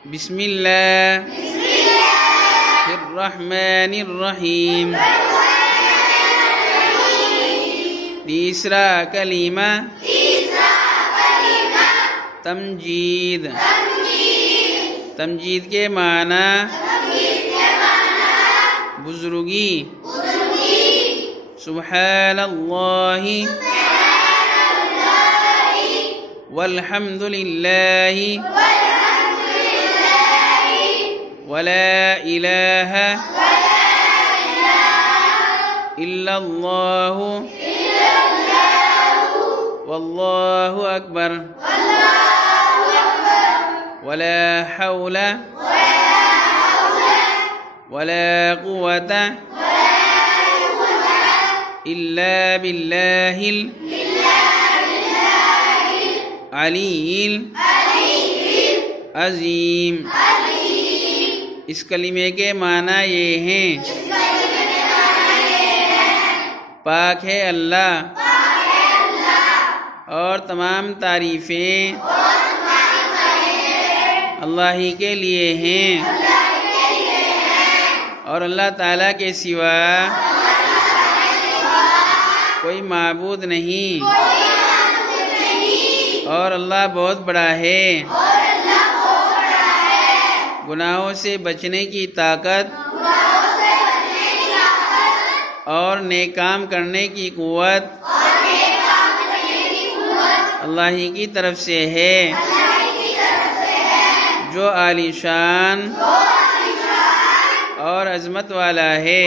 बिस्मिल्लाहिर्रहमानिर्रहीम। तीसरा कलीमा तमजीद। तमजीद के माना बुजुर्गी। सुब्हानल्लाहि वल्हम्दुलिल्लाहि वला इलाहा इल्लल्लाहु वल्लाहु अकबर वला हौला वला कुव्वता इल्ला बिल्लाहिल अलील अज़ीम। इस कलीमे के माना ये हैं, पाक है अल्लाह और तमाम तारीफ़ें अल्लाह ही के लिए हैं और अल्लाह ताला के सिवा कोई माबूद नहीं और अल्लाह बहुत बड़ा है। गुनाहों से बचने की ताकत और नेक काम करने की कुव्वत अल्लाह ही की तरफ से है, जो आलीशान और अज़मत वाला है।